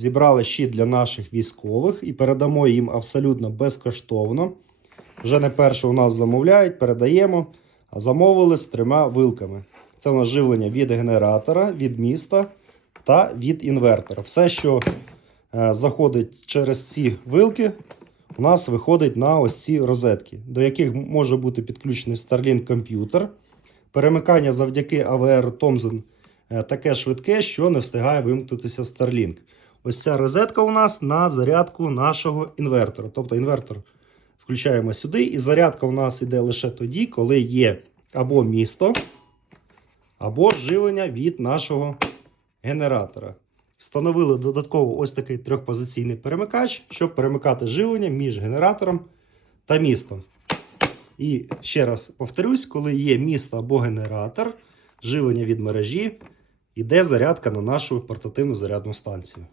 Зібрали щит для наших військових і передамо їм абсолютно безкоштовно. Вже не перше у нас замовляють, передаємо, а замовили з трьома вилками. Це у нас живлення від генератора, від міста та від інвертора. Все, що е, заходить через ці вилки, у нас виходить на ось ці розетки, до яких може бути підключений Starlink комп'ютер. Перемикання завдяки AVR Thomson е, таке швидке, що не встигає вимкнутися Starlink. Ось ця розетка у нас на зарядку нашого інвертора. Тобто інвертор включаємо сюди, і зарядка у нас йде лише тоді, коли є або місто, або живлення від нашого генератора. Встановили додатково ось такий трьохпозиційний перемикач, щоб перемикати живлення між генератором та містом. І ще раз повторюсь, коли є місто або генератор, живлення від мережі, йде зарядка на нашу портативну зарядну станцію.